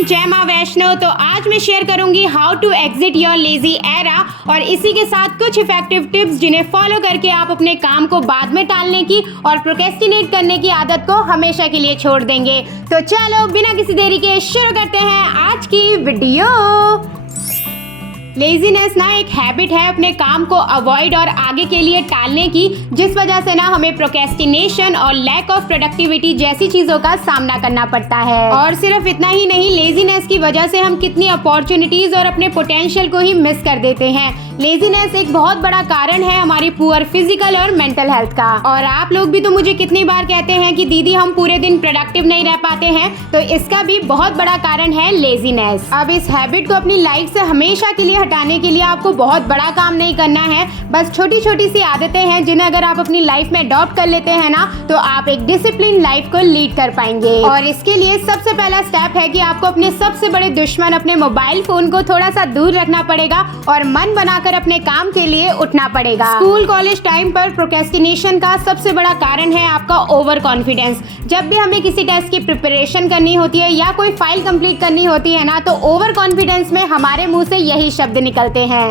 Everyone, जय मां वैष्णो। तो आज मैं शेयर करूंगी how to exit your lazy era और इसी के साथ कुछ इफेक्टिव टिप्स जिन्हें फॉलो करके आप अपने काम को बाद में टालने की और प्रोक्रेस्टिनेट करने की आदत को हमेशा के लिए छोड़ देंगे। तो चलो बिना किसी देरी के शुरू करते हैं आज की वीडियो। लेजीनेस ना एक हैबिट है अपने काम को अवॉइड और आगे के लिए टालने की, जिस वजह से ना हमें प्रोक्रेस्टिनेशन और लैक ऑफ प्रोडक्टिविटी जैसी चीजों का सामना करना पड़ता है। और सिर्फ इतना ही नहीं, लेजीनेस की वजह से हम कितनी अपॉर्चुनिटीज और अपने पोटेंशियल को ही मिस कर देते हैं। लेजीनेस एक बहुत बड़ा कारण है हमारी पुअर फिजिकल और मेंटल हेल्थ का। और आप लोग भी तो मुझे कितनी बार कहते हैं कि दीदी हम पूरे दिन प्रोडक्टिव नहीं रह पाते हैं, तो इसका भी बहुत बड़ा कारण है लेजीनेस। अब इस हैबिट को अपनी लाइफ से हमेशा के लिए हटाने के लिए आपको बहुत बड़ा काम नहीं करना है, बस छोटी छोटी सी आदतें हैं जिन्हें अगर आप अपनी लाइफ में अडॉप्ट कर लेते हैं ना, तो आप एक डिसिप्लिन लाइफ को लीड कर पाएंगे। और इसके लिए सबसे पहला स्टेप है कि आपको अपने सबसे बड़े दुश्मन अपने मोबाइल फोन को थोड़ा सा दूर रखना पड़ेगा और मन बनाकर अपने काम के लिए उठना पड़ेगा। स्कूल कॉलेज टाइम पर प्रोक्रेस्टिनेशन का सबसे बड़ा कारण है आपका ओवर कॉन्फिडेंस। जब भी हमें किसी टेस्ट की प्रिपरेशन करनी होती है या कोई फाइल कंप्लीट करनी होती है ना, तो ओवर कॉन्फिडेंस में हमारे मुंह से यही शब्द निकलते हैं,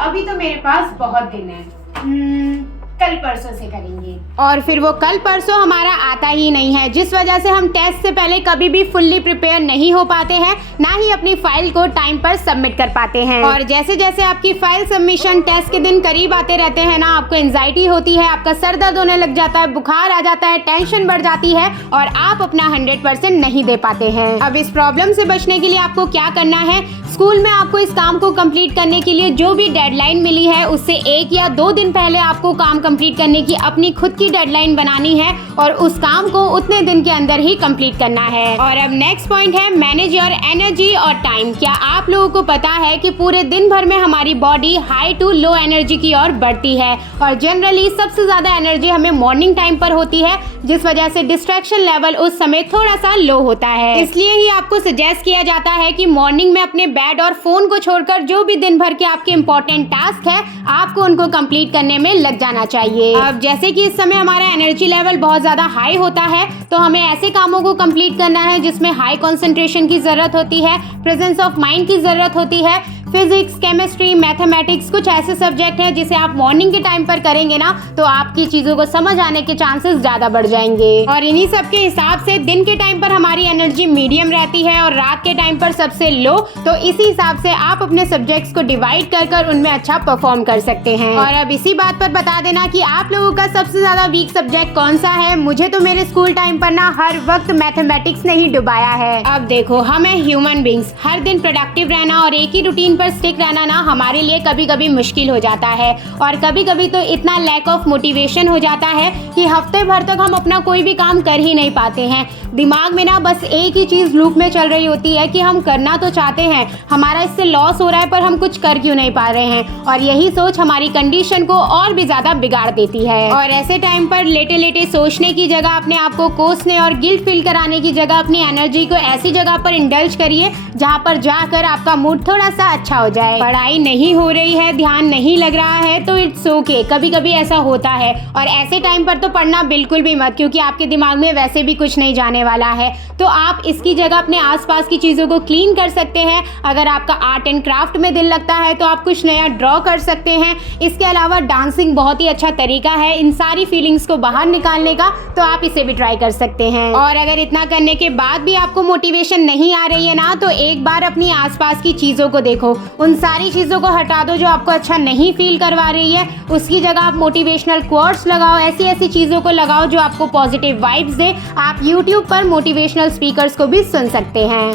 अभी तो मेरे पास बहुत दिन है, कल परसों से करेंगे। और फिर वो कल परसों हमारा आता ही नहीं है, जिस वजह से हम टेस्ट से पहले कभी भी फुल्ली प्रिपेयर नहीं हो पाते हैं, ना ही अपनी फाइल को टाइम पर सबमिट कर पाते हैं। और जैसे जैसे आपकी फाइल सबमिशन टेस्ट के दिन करीब आते रहते हैं ना, आपको एंजाइटी होती है, आपका सर दर्द होने लग जाता है, बुखार आ जाता है, टेंशन बढ़ जाती है और आप अपना 100% नहीं दे पाते हैं। अब इस प्रॉब्लम से बचने के लिए आपको क्या करना है, स्कूल में आपको इस काम को कंप्लीट करने के लिए जो भी डेडलाइन मिली है उससे 1 या 2 दिन पहले आपको काम कंप्लीट करने की अपनी खुद की डेडलाइन बनानी है और उस काम को उतने दिन के अंदर ही कंप्लीट करना है। और अब नेक्स्ट पॉइंट है मैनेज योर एनर्जी और टाइम। क्या आप लोगों को पता है कि पूरे दिन भर में हमारी body high to low energy की ओर बढ़ती है और जनरली सबसे ज्यादा एनर्जी हमें मॉर्निंग टाइम पर होती है, जिस वजह से डिस्ट्रैक्शन लेवल उस समय थोड़ा सा लो होता है। इसलिए ही आपको सजेस्ट किया जाता है कि मॉर्निंग में अपने बेड और फोन को छोड़कर जो भी दिन भर के आपके इंपॉर्टेंट टास्क है आपको उनको कंप्लीट करने में लग जाना चाहिए। अब जैसे कि इस समय हमारा एनर्जी लेवल बहुत ज्यादा हाई होता है, तो हमें ऐसे कामों को कंप्लीट करना है जिसमें हाई कंसंट्रेशन की जरूरत होती है, प्रेजेंस ऑफ माइंड की जरूरत होती है। फिजिक्स, केमिस्ट्री, मैथमेटिक्स कुछ ऐसे सब्जेक्ट हैं जिसे आप मॉर्निंग के टाइम पर करेंगे ना, तो आपकी चीजों को समझ आने के चांसेस ज्यादा बढ़ जाएंगे। और इन्हीं सब के हिसाब से दिन के टाइम पर हमारी एनर्जी मीडियम रहती है और रात के टाइम पर सबसे लो, तो इसी हिसाब से आप अपने सब्जेक्ट्स को डिवाइड कर उनमें अच्छा परफॉर्म कर सकते हैं। और अब इसी बात पर बता देना कि आप लोगों का सबसे ज्यादा वीक सब्जेक्ट कौन सा है। मुझे तो मेरे स्कूल टाइम पर ना हर वक्त मैथमेटिक्स ने ही डुबाया है। अब देखो, हम है ह्यूमन बींग्स, हर दिन प्रोडक्टिव रहना और एक ही रूटीन पर स्टिक रहना ना हमारे लिए कभी कभी मुश्किल हो जाता है और कभी कभी तो इतना लैक ऑफ मोटिवेशन हो जाता है कि हफ्ते भर तक हम अपना कोई भी काम कर ही नहीं पाते हैं। दिमाग में ना बस एक ही चीज लूप में चल रही होती है कि हम करना तो चाहते हैं, हमारा इससे लॉस हो रहा है, पर हम कुछ कर क्यों नहीं पा रहे हैं। और यही सोच हमारी कंडीशन को और भी ज्यादा बिगाड़ देती है। और ऐसे टाइम पर लेटे लेटे सोचने की जगह, अपने आप को कोसने और गिल्ट फील कराने की जगह अपनी एनर्जी को ऐसी जगह पर इंडल्ज करिए जहाँ पर जाकर आपका मूड थोड़ा सा अच्छा हो जाए। पढ़ाई नहीं हो रही है, ध्यान नहीं लग रहा है, तो इट्स ओके, कभी कभी ऐसा होता है। और ऐसे टाइम पर तो पढ़ना बिल्कुल भी मत, क्योंकि आपके दिमाग में वैसे भी कुछ नहीं जाने वाला है। तो आप इसकी जगह अपने आसपास की चीजों को क्लीन कर सकते हैं। अगर आपका आर्ट एंड क्राफ्ट में दिल लगता है तो आप कुछ नया ड्रॉ कर सकते हैं। इसके अलावा डांसिंग बहुत ही अच्छा तरीका है इन सारी फीलिंग्स को बाहर निकालने का, तो आप इसे भी ट्राई कर सकते हैं। और अगर इतना करने के बाद भी आपको मोटिवेशन नहीं आ रही है ना, तो एक बार अपनी आसपास की चीजों को देखो, उन सारी चीजों को हटा दो जो आपको अच्छा नहीं फील करवा रही है। उसकी जगह आप मोटिवेशनल कोट्स लगाओ, ऐसी ऐसी चीजों को लगाओ जो आपको पॉजिटिव वाइब्स दे। आप YouTube पर मोटिवेशनल स्पीकर्स को भी सुन सकते हैं।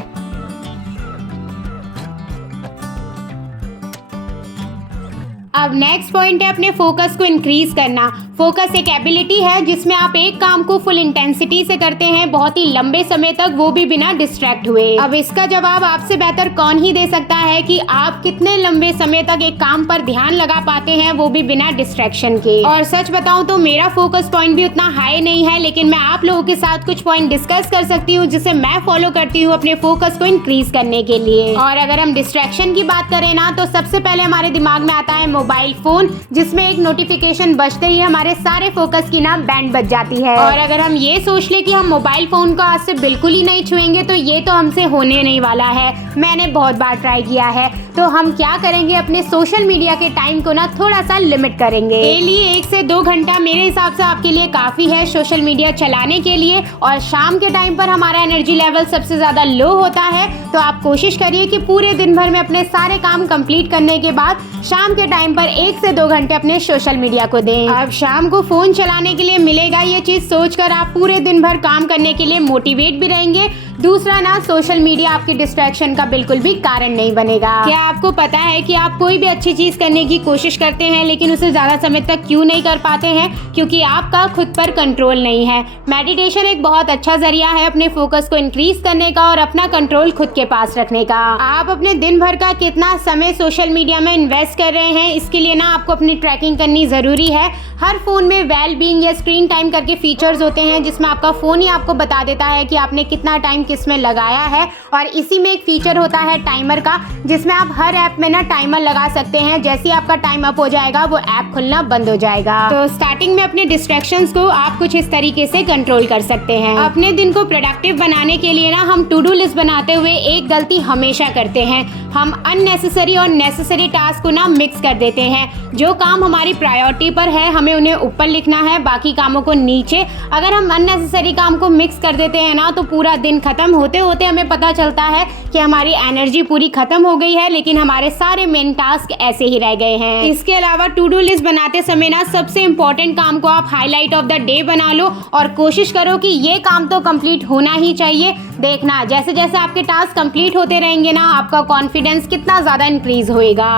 अब नेक्स्ट पॉइंट है अपने फोकस को इंक्रीज करना। फोकस एक एबिलिटी है जिसमें आप एक काम को फुल इंटेंसिटी से करते हैं, बहुत ही लंबे समय तक, वो भी बिना डिस्ट्रैक्ट हुए। अब इसका जवाब आपसे बेहतर कौन ही दे सकता है कि आप कितने लंबे समय तक एक काम पर ध्यान लगा पाते हैं, वो भी बिना डिस्ट्रैक्शन के। और सच बताऊं तो मेरा फोकस पॉइंट भी उतना हाई नहीं है, लेकिन मैं आप लोगों के साथ कुछ पॉइंट डिस्कस कर सकती हूँ जिसे मैं फॉलो करती हूँ अपने फोकस को इंक्रीज करने के लिए। और अगर हम डिस्ट्रैक्शन की बात करें ना, तो सबसे पहले हमारे दिमाग में आता है मोबाइल फोन, जिसमें एक नोटिफिकेशन बजते ही हमारे हमारे सारे फोकस की ना बैंड बज जाती है। और अगर हम ये सोच ले कि हम मोबाइल फोन को आज से बिल्कुल ही नहीं छुएंगे तो ये तो हमसे होने नहीं वाला है। मैंने बहुत बार ट्राई किया है। तो हम क्या करेंगे, अपने सोशल मीडिया के टाइम को ना थोड़ा सा लिमिट करेंगे। डेली 1 से 2 घंटा मेरे हिसाब से आपके लिए काफी है सोशल मीडिया चलाने के लिए। और शाम के टाइम पर हमारा एनर्जी लेवल सबसे ज्यादा लो होता है, तो आप कोशिश करिए कि पूरे दिन भर में अपने सारे काम कंप्लीट करने के बाद शाम के टाइम पर 1 से 2 घंटे अपने सोशल मीडिया को दें। अब शाम को फोन चलाने के लिए मिलेगा, ये चीज सोचकर आप पूरे दिन भर काम करने के लिए मोटिवेट भी रहेंगे। दूसरा ना, सोशल मीडिया आपकी डिस्ट्रैक्शन का बिल्कुल भी कारण नहीं बनेगा। क्या आपको पता है कि आप कोई भी अच्छी चीज करने की कोशिश करते हैं लेकिन उसे ज्यादा समय तक क्यों नहीं कर पाते हैं? क्योंकि आपका खुद पर कंट्रोल नहीं है। मेडिटेशन एक बहुत अच्छा जरिया है अपने फोकस को इंक्रीज करने का और अपना कंट्रोल खुद के पास रखने का। आप अपने दिन भर का कितना समय सोशल मीडिया में इन्वेस्ट कर रहे हैं, इसके लिए ना आपको अपनी ट्रैकिंग करनी जरूरी है। हर फोन में वेल बीइंग या स्क्रीन टाइम करके फीचर्स होते हैं जिसमें आपका फोन ही आपको बता देता है कि आपने कितना टाइम किसमें लगाया है। और इसी में एक फीचर होता है टाइमर का, जिसमें आप हर ऐप में ना टाइमर लगा सकते हैं। जैसे ही आपका टाइम अप हो जाएगा वो ऐप खुलना बंद हो जाएगा। तो स्टार्टिंग में अपने डिस्ट्रैक्शंस को आप कुछ इस तरीके से कंट्रोल कर सकते हैं। अपने दिन को प्रोडक्टिव बनाने के लिए ना हम टू डू लिस्ट बनाते हुए एक गलती हमेशा करते हैं। हम अननेसेसरी और नेसेसरी टास्क को ना मिक्स कर देते हैं। जो काम हमारी प्रायोरिटी पर है हमें उन्हें ऊपर लिखना है, बाकी कामों को नीचे। अगर हम अननेसेसरी काम को मिक्स कर देते हैं ना तो पूरा दिन खत्म होते होते हमें पता चलता है कि हमारी एनर्जी पूरी खत्म हो गई है, लेकिन हमारे सारे मेन टास्क ऐसे ही रह गए हैं। इसके अलावा टू डू लिस्ट बनाते समय ना सबसे इम्पोर्टेंट काम को आप हाईलाइट ऑफ द डे बना लो और कोशिश करो कि ये काम तो कंप्लीट होना ही चाहिए। देखना जैसे जैसे आपके टास्क कंप्लीट होते रहेंगे ना आपका कॉन्फिडेंस कितना ज्यादा इंक्रीज होएगा।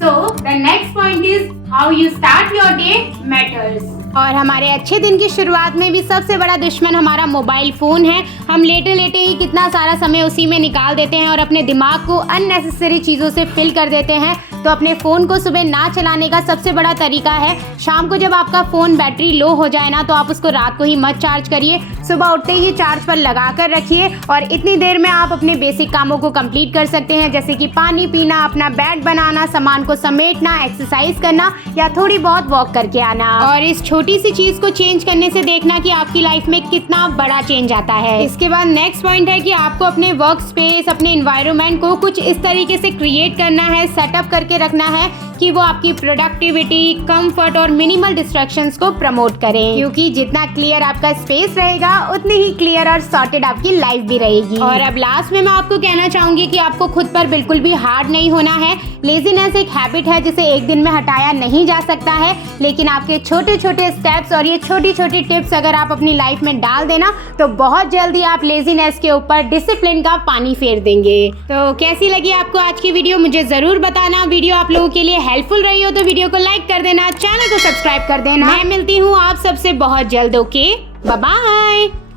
So the next point is how you start your day matters. और हमारे अच्छे दिन की शुरुआत में भी सबसे बड़ा दुश्मन हमारा मोबाइल फ़ोन है। हम लेटे लेटे ही कितना सारा समय उसी में निकाल देते हैं और अपने दिमाग को अननेसेसरी चीज़ों से फिल कर देते हैं। तो अपने फ़ोन को सुबह ना चलाने का सबसे बड़ा तरीका है, शाम को जब आपका फ़ोन बैटरी लो हो जाए ना तो आप उसको रात को ही मत चार्ज करिए, सुबह उठते ही चार्ज पर लगा कर रखिए। और इतनी देर में आप अपने बेसिक कामों को कंप्लीट कर सकते हैं, जैसे कि पानी पीना, अपना बेड बनाना, सामान को समेटना, एक्सरसाइज करना या थोड़ी बहुत वॉक करके आना। और इस छोटी सी चीज को चेंज करने से देखना कि आपकी लाइफ में कितना बड़ा चेंज आता है। इसके बाद नेक्स्ट पॉइंट है कि आपको अपने वर्क स्पेस, अपने एनवायरनमेंट को कुछ इस तरीके से क्रिएट करना है, सेटअप करके रखना है कि वो आपकी प्रोडक्टिविटी, कंफर्ट और मिनिमल डिस्ट्रैक्शंस को प्रमोट करें। क्योंकि जितना क्लियर आपका स्पेस रहेगा उतनी ही क्लियर और सॉर्टेड आपकी लाइफ भी रहेगी। और अब लास्ट में मैं आपको कहना चाहूंगी कि आपको खुद पर बिल्कुल भी हार्ड नहीं होना है। लेजीनेस एक हैबिट है जिसे एक दिन में हटाया नहीं जा सकता है, लेकिन आपके छोटे छोटे स्टेप्स और ये छोटी छोटी टिप्स अगर आप अपनी लाइफ में डाल देना तो बहुत जल्दी आप लेजीनेस के ऊपर डिसिप्लिन का पानी फेर देंगे। तो कैसी लगी आपको आज की वीडियो मुझे जरूर बताना। वीडियो आप लोगों के लिए हेल्पफुल रही हो तो वीडियो को लाइक कर देना, चैनल को सब्सक्राइब कर देना। मैं मिलती हूँ आप सबसे बहुत जल्द। Okay, bye bye.